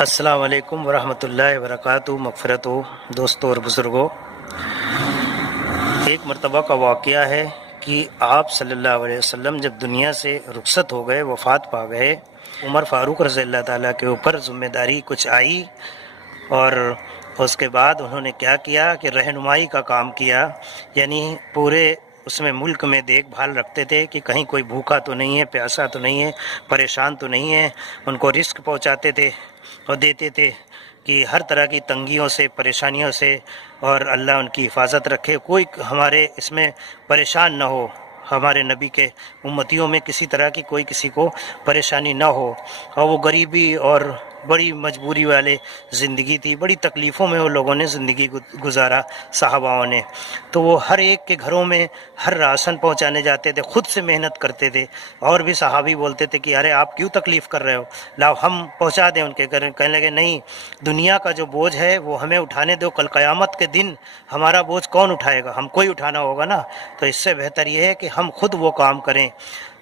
السلام علیکم ورحمۃ اللہ وبرکاتہ۔ مغفرت ہو دوستوں اور بزرگوں، ایک مرتبہ کا واقعہ ہے کہ آپ صلی اللہ علیہ وسلم جب دنیا سے رخصت ہو گئے، وفات پا گئے، عمر فاروق رضی اللہ تعالیٰ کے اوپر ذمہ داری کچھ آئی، اور اس کے بعد انہوں نے کیا کیا کہ رہنمائی کا کام کیا، یعنی پورے اس میں ملک میں دیکھ بھال رکھتے تھے کہ کہیں کوئی بھوکا تو نہیں ہے، پیاسا تو نہیں ہے، پریشان تو نہیں ہے، ان کو رزق پہنچاتے تھے اور دیتے تھے کہ ہر طرح کی تنگیوں سے، پریشانیوں سے، اور اللہ ان کی حفاظت رکھے، کوئی ہمارے اس میں پریشان نہ ہو، ہمارے نبی کے امتیوں میں کسی طرح کی کوئی کسی کو پریشانی نہ ہو۔ اور وہ غریبی اور بڑی مجبوری والے زندگی تھی، بڑی تکلیفوں میں وہ لوگوں نے زندگی گزارا صحاباؤں نے، تو وہ ہر ایک کے گھروں میں ہر راشن پہنچانے جاتے تھے، خود سے محنت کرتے تھے، اور بھی صحابی بولتے تھے کہ ارے آپ کیوں تکلیف کر رہے ہو، لاؤ ہم پہنچا دیں ان کے گھر۔ کہنے لگے نہیں، دنیا کا جو بوجھ ہے وہ ہمیں اٹھانے دو، کل قیامت کے دن ہمارا بوجھ کون اٹھائے گا، ہم کو ہی اٹھانا ہوگا نا، تو اس سے بہتر یہ ہے کہ ہم خود وہ کام کریں۔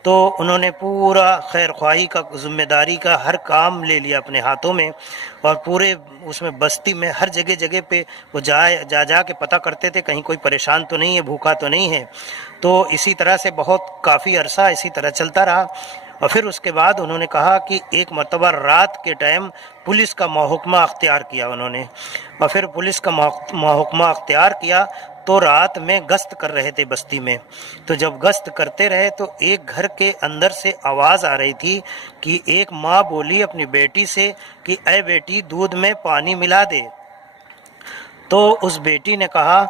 تو انہوں نے پورا خیر خواہی کا، ذمہ داری کا ہر کام لے لیا اپنے ہاتھوں میں، اور پورے اس میں بستی میں ہر جگہ جگہ پہ وہ جا کے پتہ کرتے تھے کہیں کوئی پریشان تو نہیں ہے، بھوکا تو نہیں ہے۔ تو اسی طرح سے بہت کافی عرصہ اسی طرح چلتا رہا، اور پھر اس کے بعد انہوں نے کہا کہ ایک مرتبہ رات کے ٹائم پولیس کا محکمہ اختیار کیا انہوں نے، اور پھر پولیس کا محکمہ اختیار کیا تو رات میں گشت کر رہے تھے بستی میں۔ تو جب گشت کرتے رہے تو ایک گھر کے اندر سے آواز آ رہی تھی کہ ایک ماں بولی اپنی بیٹی سے کہ اے بیٹی دودھ میں پانی ملا دے، تو اس بیٹی نے کہا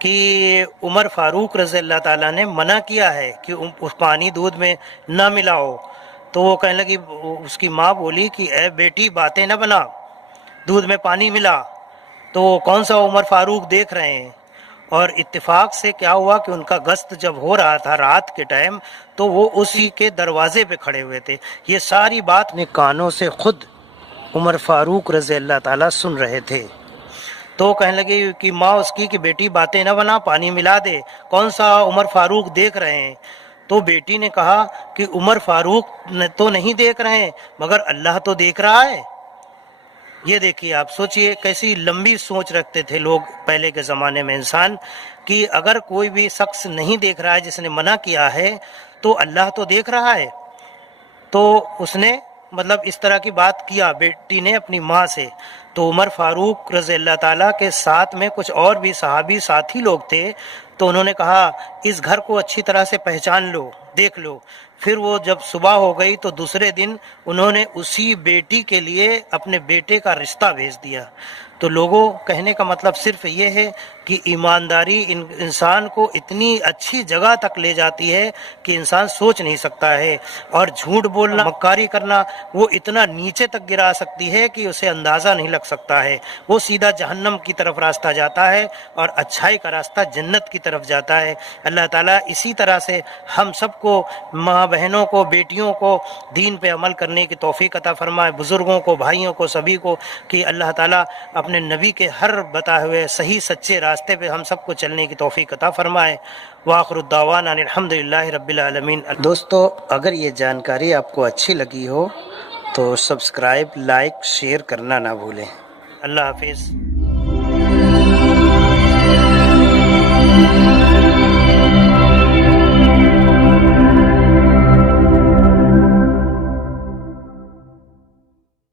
کہ عمر فاروق رضی اللہ تعالیٰ نے منع کیا ہے کہ اس پانی دودھ میں نہ ملاؤ۔ تو وہ کہنے لگی، اس کی ماں بولی کہ اے بیٹی باتیں نہ بنا، دودھ میں پانی ملا۔ تو کون سا عمر فاروق دیکھ رہے ہیں، اور اتفاق سے کیا ہوا کہ ان کا گشت جب ہو رہا تھا رات کے ٹائم تو وہ اسی کے دروازے پہ کھڑے ہوئے تھے۔ یہ ساری بات اپنے کانوں سے خود عمر فاروق رضی اللہ تعالیٰ سن رہے تھے۔ تو کہنے لگے کہ ماں اس کی کہ بیٹی باتیں نہ بنا، پانی ملا دے، کون سا عمر فاروق دیکھ رہے ہیں؟ تو بیٹی نے کہا کہ عمر فاروق تو نہیں دیکھ رہے ہیں مگر اللہ تو دیکھ رہا ہے۔ یہ دیکھیے، آپ سوچئے کیسی لمبی سوچ رکھتے تھے لوگ پہلے کے زمانے میں، انسان کہ اگر کوئی بھی شخص نہیں دیکھ رہا ہے، جس نے منع کیا ہے، تو اللہ تو دیکھ رہا ہے۔ تو اس نے مطلب اس طرح کی بات کیا بیٹی نے اپنی ماں سے۔ تو عمر فاروق رضی اللہ تعالیٰ کے ساتھ میں کچھ اور بھی صحابی ساتھی لوگ تھے، تو انہوں نے کہا اس گھر کو اچھی طرح سے پہچان لو، دیکھ لو۔ پھر وہ جب صبح ہو گئی تو دوسرے دن انہوں نے اسی بیٹی کے لیے اپنے بیٹے کا رشتہ بھیج دیا۔ تو لوگوں، کہنے کا مطلب صرف یہ ہے کہ ایمانداری انسان کو اتنی اچھی جگہ تک لے جاتی ہے کہ انسان سوچ نہیں سکتا ہے، اور جھوٹ بولنا، مکاری کرنا، وہ اتنا نیچے تک گرا سکتی ہے کہ اسے اندازہ نہیں لگ سکتا ہے، وہ سیدھا جہنم کی طرف راستہ جاتا ہے، اور اچھائی کا راستہ جنت کی طرف جاتا ہے۔ اللہ تعالیٰ اسی طرح سے ہم سب کو، ماں بہنوں کو، بیٹیوں کو دین پہ عمل کرنے کی توفیق عطا فرمائے، بزرگوں کو، بھائیوں کو، سبھی کو، کہ اللہ تعالیٰ اپنے نبی کے ہر بتائے ہوئے صحیح سچے راستے پہ ہم سب کو چلنے کی توفیق عطا فرمائے۔ وآخر الدعوانا ان الحمدللہ رب العالمین۔ دوستو، اگر یہ جانکاری آپ کو اچھی لگی ہو تو سبسکرائب، لائک، شیئر کرنا نہ بھولیں۔ اللہ حافظ۔